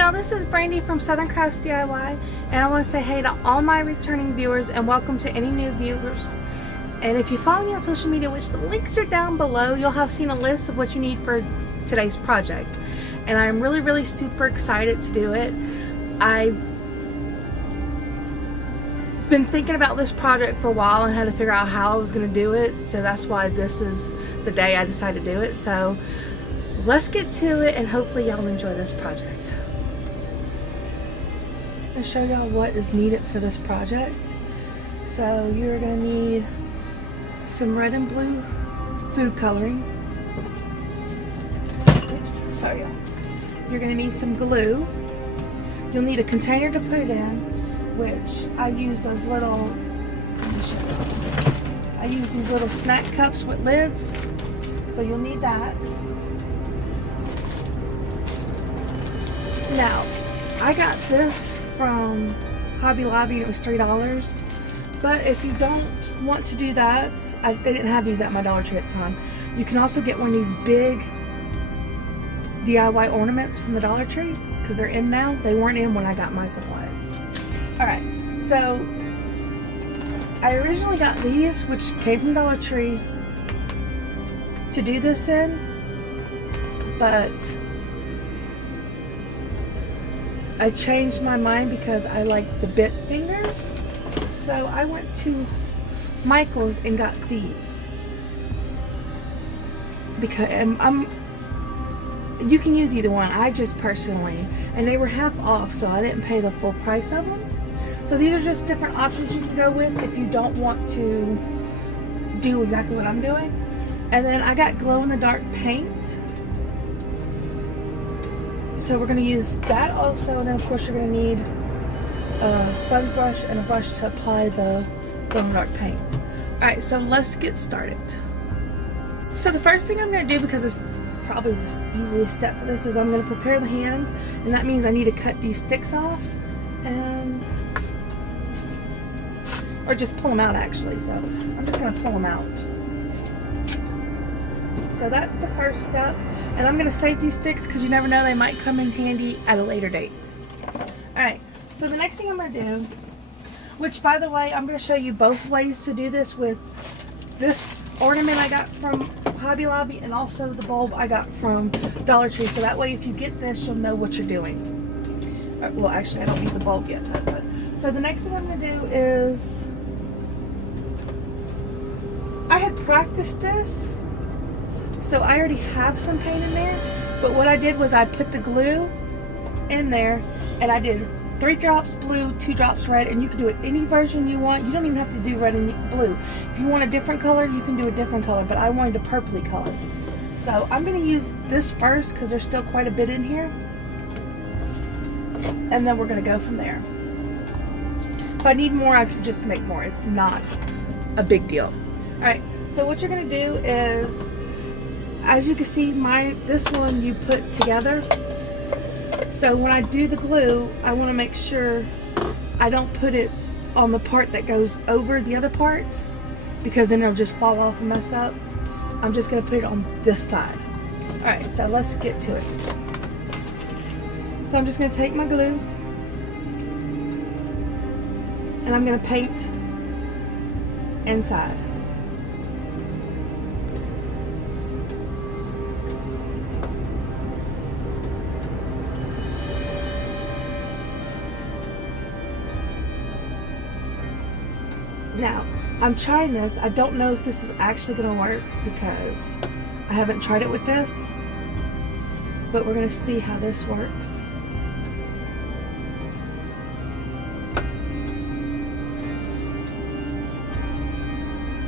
y'all, this is Brandy from Southern Crafts DIY, and I want to say hey to all my returning viewers and welcome to any new viewers. And if you follow me on social media, which the links are down below, you'll have seen a list of what you need for today's project. And I'm really super excited to do it. I've been thinking about this project for a while and had to figure out how I was going to do it, so that's why this is the day I decided to do it. So let's get to it and hopefully y'all enjoy this project. I'm going to show y'all what is needed for this project. So you're going to need some red and blue food coloring. Oops, sorry y'all. You're going to need some glue. You'll need a container to put it in, which I use those little, let me show you. I use these little snack cups with lids. So you'll need that. Now, I got this from Hobby Lobby. It was $3. But if you don't want to do that, they didn't have these at my Dollar Tree at the time. You can also get one of these big DIY ornaments from the Dollar Tree because they're in now. They weren't in when I got my supplies. Alright, so I originally got these, which came from Dollar Tree, to do this in, but I changed my mind because I like the bent fingers. So I went to Michael's and got these. Because you can use either one. I just personally, and they were half off, so I didn't pay the full price of them. So these are just different options you can go with if you don't want to do exactly what I'm doing. And then I got glow-in-the-dark paint. So we're going to use that also, and then of course you're going to need a sponge brush and a brush to apply the glow-in-the-dark paint. Alright, so let's get started. So the first thing I'm going to do, because it's probably the easiest step for this, is I'm going to prepare the hands, and that means I need to cut these sticks off, and or just pull them out actually. So I'm just going to pull them out. So that's the first step, and I'm going to save these sticks because you never know, they might come in handy at a later date. Alright, so the next thing I'm going to do, which by the way, I'm going to show you both ways to do this with this ornament I got from Hobby Lobby and also the bulb I got from Dollar Tree, so that way if you get this, you'll know what you're doing. Well, actually I don't need the bulb yet. So the next thing I'm going to do is, I had practiced this, so I already have some paint in there, but what I did was I put the glue in there and I did 3 drops blue, 2 drops red, and you can do it any version you want. You don't even have to do red and blue. If you want a different color, you can do a different color, but I wanted a purpley color. So I'm going to use this first because there's still quite a bit in here, and then we're going to go from there. If I need more, I can just make more. It's not a big deal. Alright, so what you're going to do is, as you can see, this one you put together. So when I do the glue, I want to make sure I don't put it on the part that goes over the other part, because then it'll just fall off and mess up. I'm just going to put it on this side. Alright, so let's get to it. So I'm just going to take my glue and I'm going to paint inside. Now, I'm trying this. I don't know if this is actually going to work because I haven't tried it with this, but we're going to see how this works.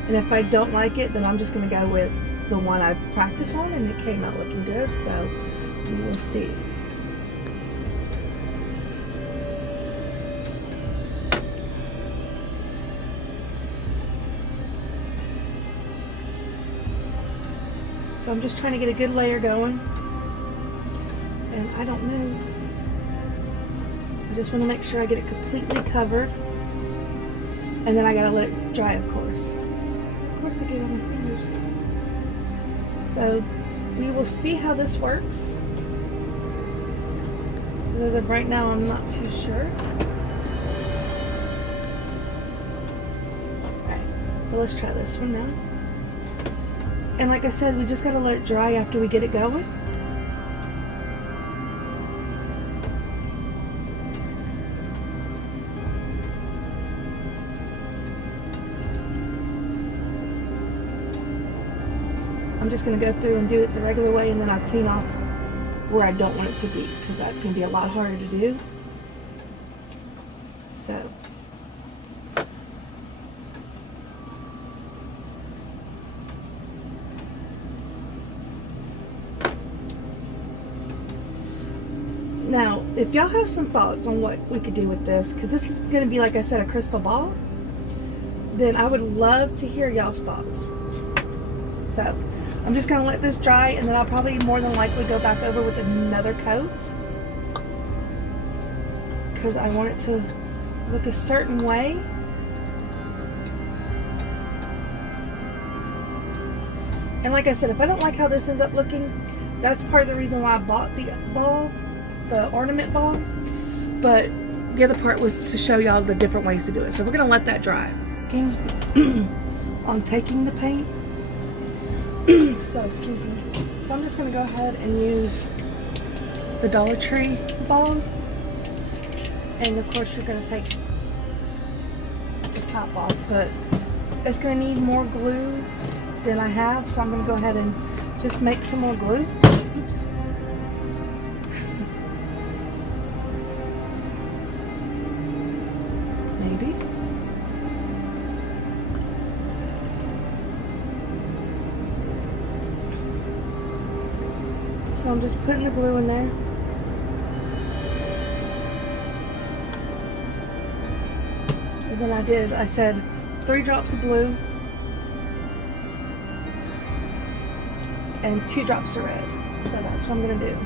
And if I don't like it, then I'm just going to go with the one I practiced on, and it came out looking good, so we will see. So I'm just trying to get a good layer going, and I don't know, I just want to make sure I get it completely covered, and then I gotta let it dry, of course. Of course I get it on my fingers. So we will see how this works. As of right now, I'm not too sure. Okay, so let's try this one now. And like I said, we just gotta let it dry after we get it going. I'm just going to go through and do it the regular way, and then I'll clean off where I don't want it to be, because that's going to be a lot harder to do. So now, if y'all have some thoughts on what we could do with this, because this is going to be, like I said, a crystal ball, then I would love to hear y'all's thoughts. So I'm just going to let this dry, and then I'll probably more than likely go back over with another coat, because I want it to look a certain way. And like I said, if I don't like how this ends up looking, that's part of the reason why I bought the ball, the ornament ball. But the other part was to show y'all the different ways to do it. So we're going to let that dry. On taking the paint. So excuse me. So I'm just going to go ahead and use the Dollar Tree ball. And of course you're going to take the top off, but it's going to need more glue than I have, so I'm going to go ahead and just make some more glue. Oops. Maybe. So I'm just putting the glue in there. And then I said 3 drops of blue and 2 drops of red. So that's what I'm going to do.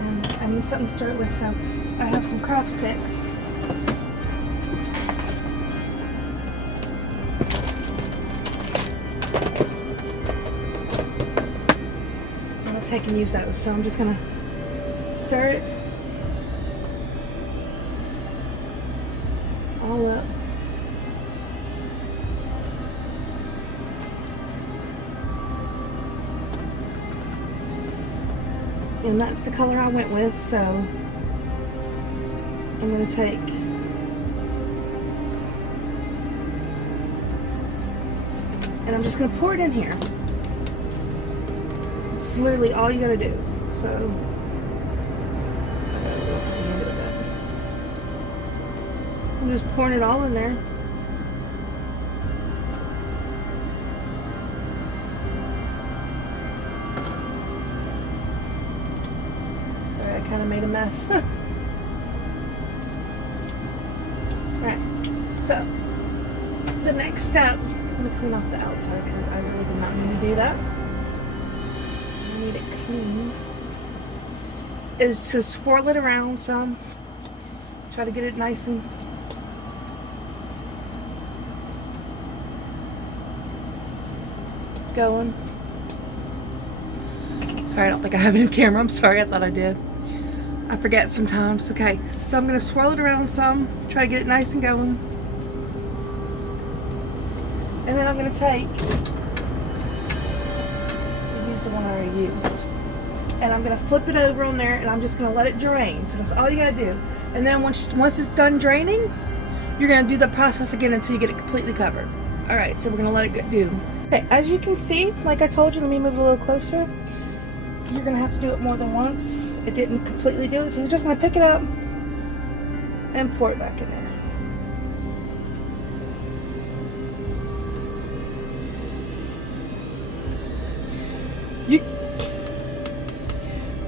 And I need something to stir it with, so I have some craft sticks. I'm going to take and use those. So I'm just going to stir it all up. And that's the color I went with, so I'm going to take and I'm just going to pour it in here. It's literally all you got to do. So I'm just pouring it all in there. Kind of made a mess. Alright, so the next step, I'm going to clean off the outside because I really did not need to do that. I need it clean. Is to swirl it around some. Try to get it nice and going. Sorry, I don't think I have a new camera. I'm sorry, I thought I did. I forget sometimes. Okay, so I'm going to swirl it around some, try to get it nice and going. And then I'm going to take, use the one I already used, and I'm going to flip it over on there, and I'm just going to let it drain. So that's all you got to do. And then once it's done draining, you're going to do the process again until you get it completely covered. Alright, so we're going to let it do. Okay, as you can see, like I told you, let me move it a little closer. You're going to have to do it more than once. It didn't completely do it, so you're just going to pick it up and pour it back in there.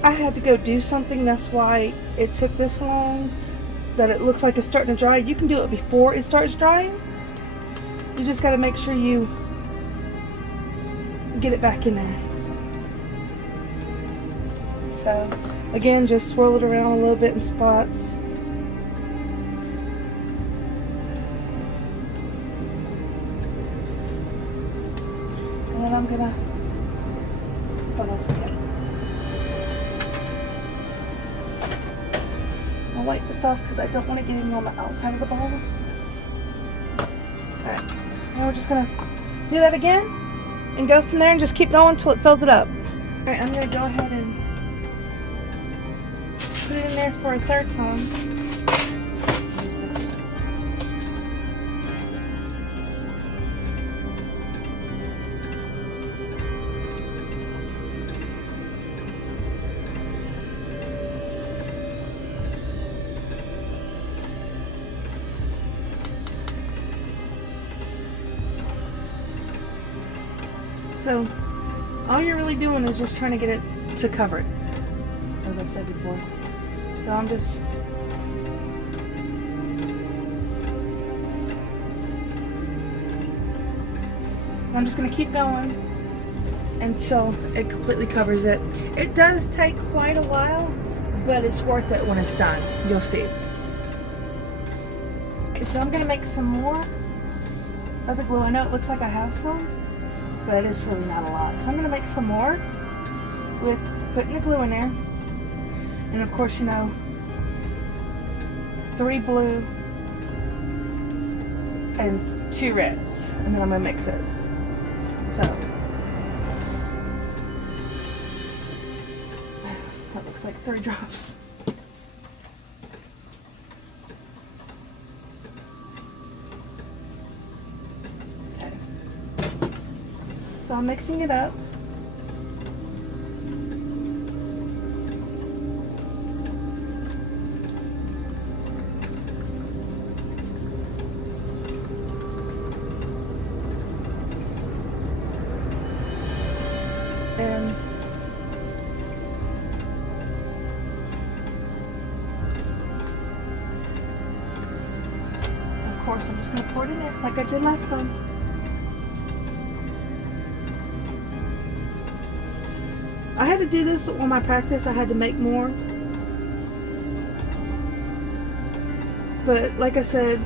I had to go do something, that's why it took this long, that it looks like it's starting to dry. You can do it before it starts drying. You just got to make sure you get it back in there. So again, just swirl it around a little bit in spots. And then I'm gonna, hold on a second. wipe this off because I don't want to get any on the outside of the ball. Alright, now we're just going to do that again and go from there and just keep going until it fills it up. Alright, I'm going to go ahead and put it in there for a third time. So all you're really doing is just trying to get it to cover it, as I've said before. So I'm just going to keep going until it completely covers it. It does take quite a while, but it's worth it when it's done. You'll see. So I'm going to make some more of the glue. I know it looks like I have some, but it's really not a lot. So I'm going to make some more with putting the glue in there. And of course, you know, 3 blue and 2 reds. And then I'm going to mix it. So, that looks like 3 drops. Okay. So I'm mixing it up. And of course, I'm just going to pour it in there like I did last time. I had to do this on my practice. I had to make more. But like I said,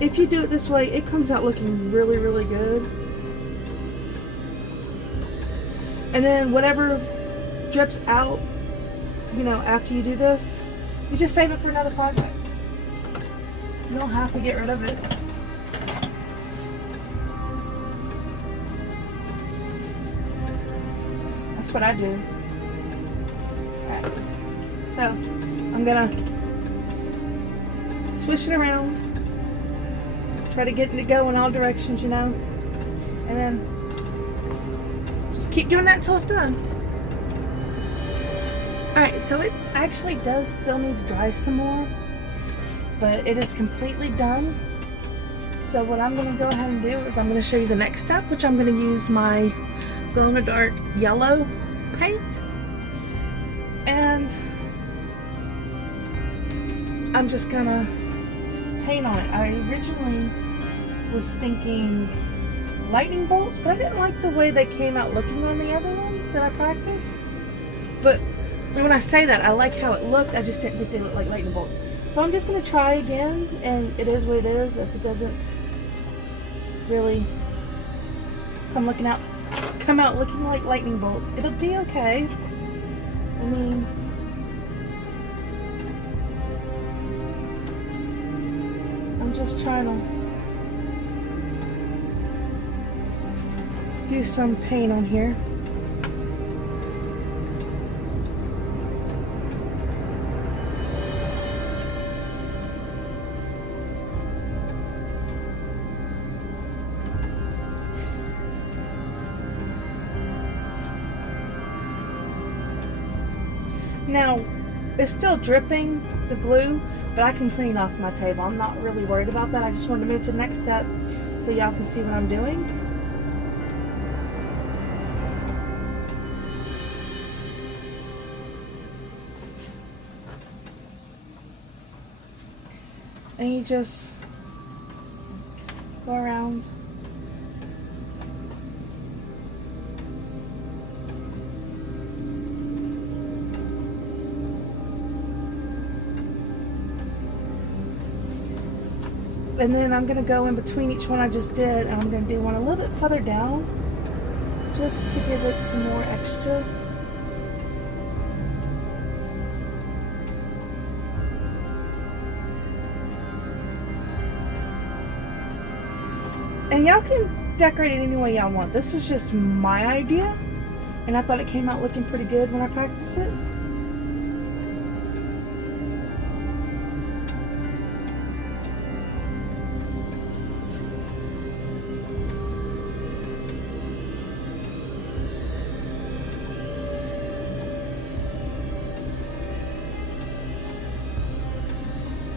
if you do it this way, it comes out looking really, really good. And then whatever drips out, you know, after you do this, you just save it for another project. You don't have to get rid of it. That's what I do. Alright. So, I'm gonna swish it around. Try to get it to go in all directions, you know. And then keep doing that until it's done. Alright, so it actually does still need to dry some more, but it is completely done. So what I'm going to go ahead and do is I'm going to show you the next step, which I'm going to use my glow-in-the-dark yellow paint. And I'm just going to paint on it. I originally was thinking lightning bolts, but I didn't like the way they came out looking on the other one that I practiced. But when I say that, I like how it looked. I just didn't think they looked like lightning bolts. So I'm just going to try again, and it is what it is. If it doesn't really come out looking like lightning bolts, it'll be okay. I mean, I'm just trying to do some paint on here. Now, it's still dripping, the glue, but I can clean off my table. I'm not really worried about that. I just wanted to move to the next step so y'all can see what I'm doing. And you just go around. And then I'm going to go in between each one I just did, and I'm going to do one a little bit further down just to give it some more extra. And y'all can decorate it any way y'all want. This was just my idea, and I thought it came out looking pretty good when I practiced it.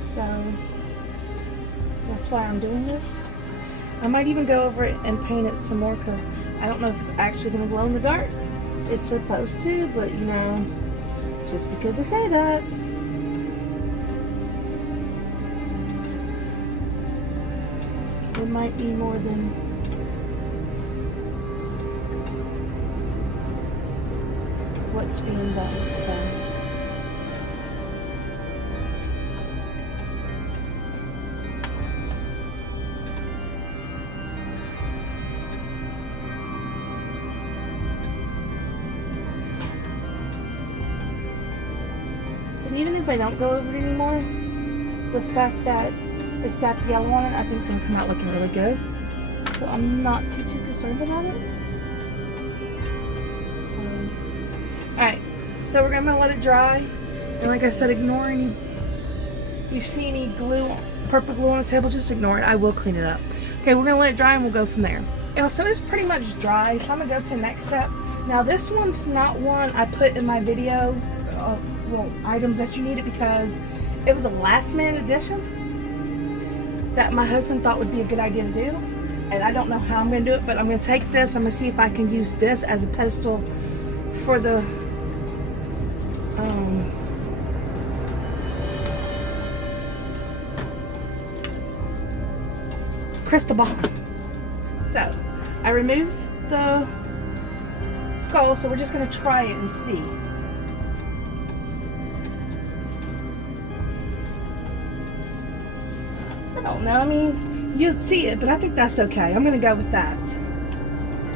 So that's why I'm doing this. I might even go over it and paint it some more because I don't know if it's actually going to glow in the dark. It's supposed to, but you know, just because I say that. It might be more than what's being done, so. And even if I don't go over it anymore, the fact that it's got the yellow on it, I think it's going to come out looking really good. So I'm not too concerned about it. Alright, so we're going to let it dry. And like I said, ignore any, if you see any glue, purple glue on the table, just ignore it. I will clean it up. Okay, we're going to let it dry and we'll go from there. So it's pretty much dry, so I'm going to go to the next step. Now this one's not one I put in my video, well, items that you needed, because it was a last minute addition that my husband thought would be a good idea to do. And I don't know how I'm going to do it, but I'm going to take this, I'm going to see if I can use this as a pedestal for the crystal ball. So I removed the skull, so we're just going to try it and see. I don't know, I mean, you'd see it, but I think that's okay. I'm going to go with that.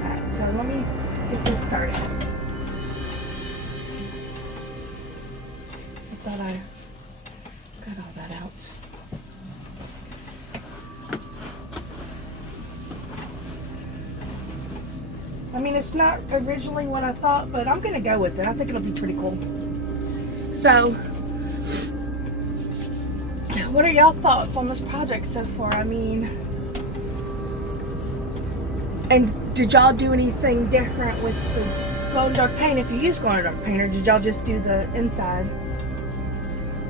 Alright, so let me get this started. I thought I got all that out. I mean, it's not originally what I thought, but I'm going to go with it. I think it'll be pretty cool. So, what are y'all thoughts on this project so far? I mean, and did y'all do anything different with the glow in the dark paint if you use glow in the dark paint, or did y'all just do the inside?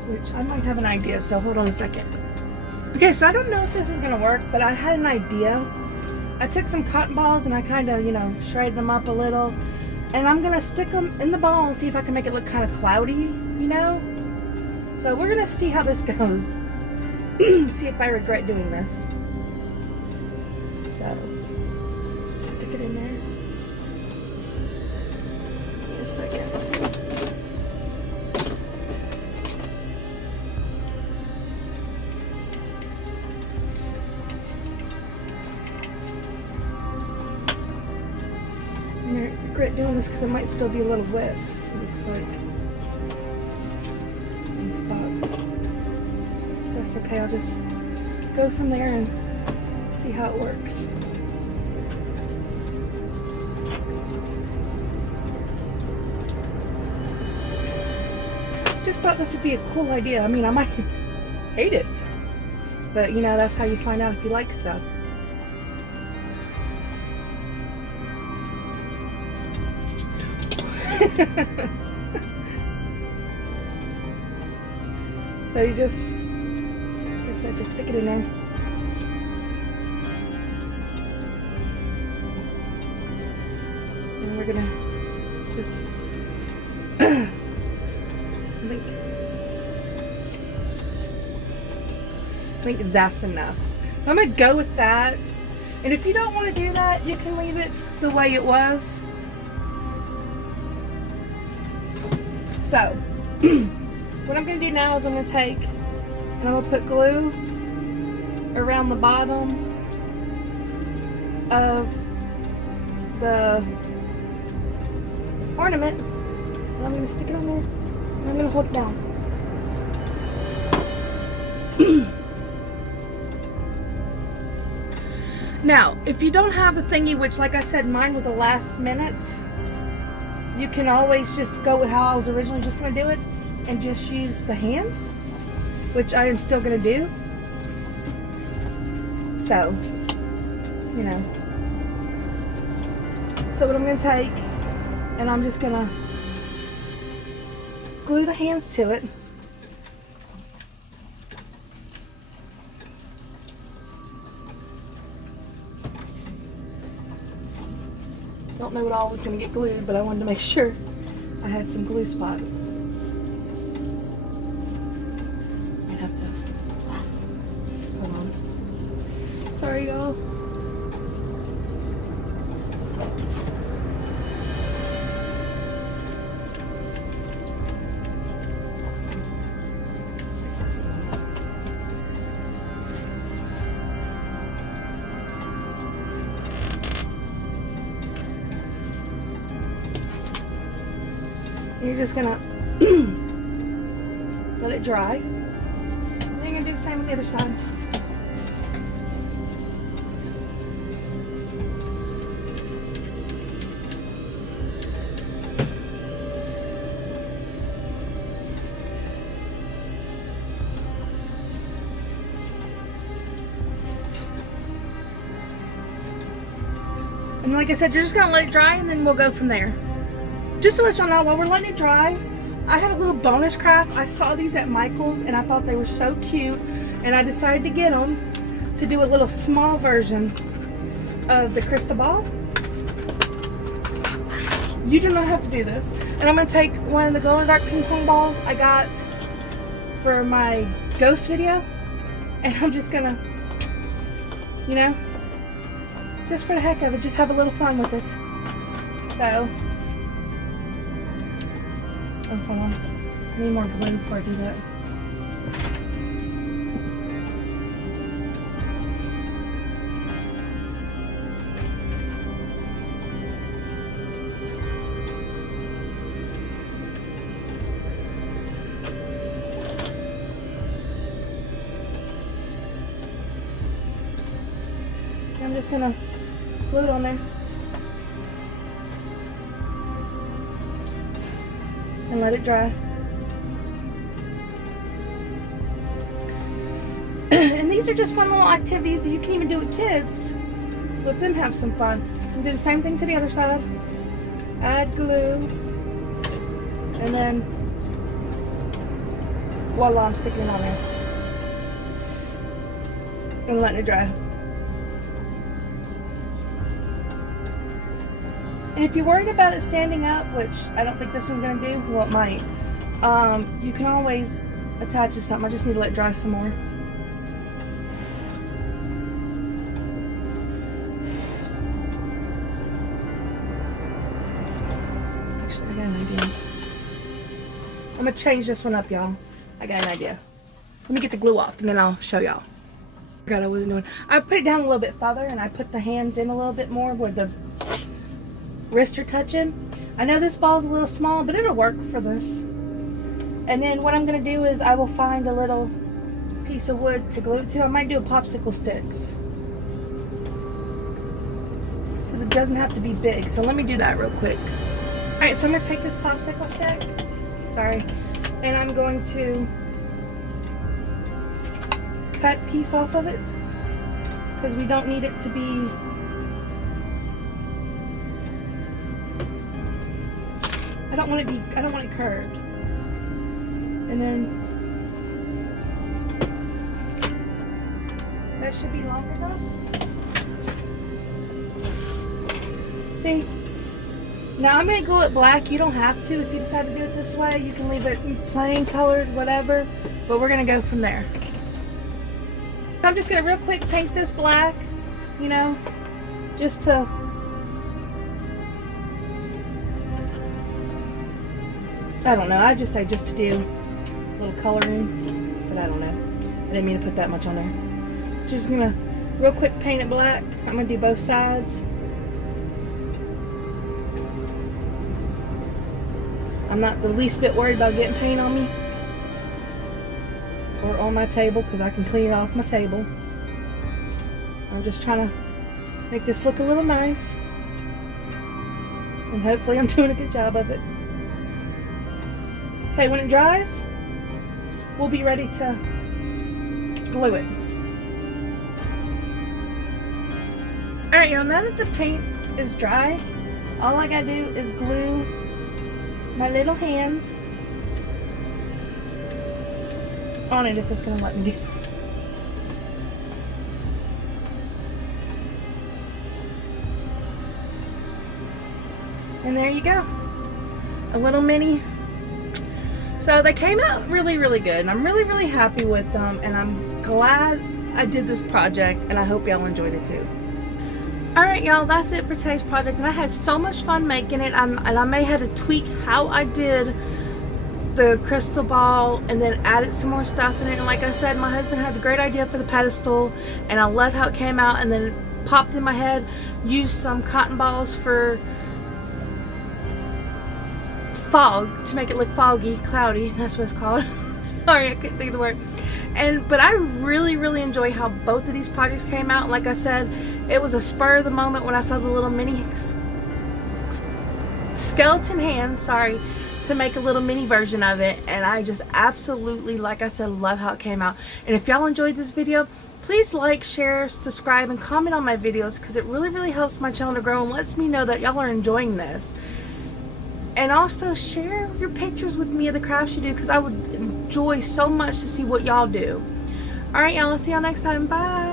Which I might have an idea, so hold on a second. Okay, so I don't know if this is going to work, but I had an idea. I took some cotton balls and I kind of, you know, shredded them up a little, and I'm going to stick them in the ball and see if I can make it look kind of cloudy, you know? So we're going to see how this goes. See if I regret doing this. So, stick it in there. Give me a second. I regret doing this because it might still be a little wet. It looks like. One spot. That's okay. I'll just go from there and see how it works. Just thought this would be a cool idea. I mean, I might hate it, but you know, that's how you find out if you like stuff. So you just, like I said, just stick it in there. And we're gonna just I think that's enough. I'm gonna go with that. And if you don't want to do that, you can leave it the way it was. So, what I'm going to do now is I'm going to take and I'm going to put glue around the bottom of the ornament. And I'm going to stick it on there. And I'm going to hold it down. Now, if you don't have a thingy, which like I said, mine was a last minute, you can always just go with how I was originally just going to do it and just use the hands, which I am still going to do. So, you know. So what I'm going to take, and I'm just going to glue the hands to it. Don't know what all was going to get glued, but I wanted to make sure I had some glue spots. Might have to. Hold on. Sorry, y'all. You're just gonna let it dry. And then you're gonna do the same on the other side. And like I said, you're just gonna let it dry and then we'll go from there. Just to let y'all know, while we're letting it dry, I had a little bonus craft. I saw these at Michael's and I thought they were so cute, and I decided to get them to do a little small version of the crystal ball. You do not have to do this. And I'm going to take one of the glow in the dark ping pong balls I got for my ghost video, and I'm just going to, you know, just for the heck of it, just have a little fun with it. So, oh, hold on. I need more glue before I do that. I'm just gonna glue it on there. And let it dry. And these are just fun little activities you can even do with kids. Let them have some fun. And do the same thing to the other side. Add glue. And then voila, I'm sticking it on there. And letting it dry. And if you're worried about it standing up, which I don't think this one's going to do, well it might, you can always attach it to something. I just need to let it dry some more. Actually, I got an idea. I'm going to change this one up, y'all. I got an idea. Let me get the glue off and then I'll show y'all. I forgot I wasn't doing. I put it down a little bit further and I put the hands in a little bit more where the wrists are touching. I know this ball's a little small, but it'll work for this. And then what I'm going to do is I will find a little piece of wood to glue it to. I might do a popsicle sticks, because it doesn't have to be big. So let me do that real quick. Alright, so I'm going to take this popsicle stick, sorry, and I'm going to cut a piece off of it, because we don't need it to be I don't want it curved. And then that should be long enough. See? Now I'm going to glue it black. You don't have to. If you decide to do it this way, you can leave it plain colored, whatever. But we're going to go from there. I'm just going to real quick paint this black, you know, just to I don't know, I just say just to do a little coloring, but I don't know. I didn't mean to put that much on there. Just gonna real quick paint it black. I'm gonna do both sides. I'm not the least bit worried about getting paint on me or on my table, because I can clean it off my table. I'm just trying to Make this look a little nice. And hopefully I'm doing a good job of it. Okay, when it dries, we'll be ready to glue it. Alright y'all, now that the paint is dry, all I gotta do is glue my little hands on it if it's gonna let me do. And there you go. A little mini. So they came out really, really good. And I'm really, really happy with them. And I'm glad I did this project. And I hope y'all enjoyed it too. Alright y'all, that's it for today's project. And I had so much fun making it. And I may have to tweak how I did the crystal ball and then added some more stuff in it. And like I said, my husband had the great idea for the pedestal. And I love how it came out. And then it popped in my head. Used some cotton balls for fog to make it look foggy, cloudy, that's what it's called. Sorry, I couldn't think of the word. But I really, really enjoy how both of these projects came out. Like I said, it was a spur of the moment when I saw the little mini skeleton hands, sorry, to make a little mini version of it. And I just absolutely, like I said, love how it came out. And if y'all enjoyed this video, please like, share, subscribe, and comment on my videos, because it really, really helps my channel to grow and lets me know that y'all are enjoying this. And also share your pictures with me of the crafts you do, because I would enjoy so much to see what y'all do. Alright y'all, I'll see y'all next time. Bye!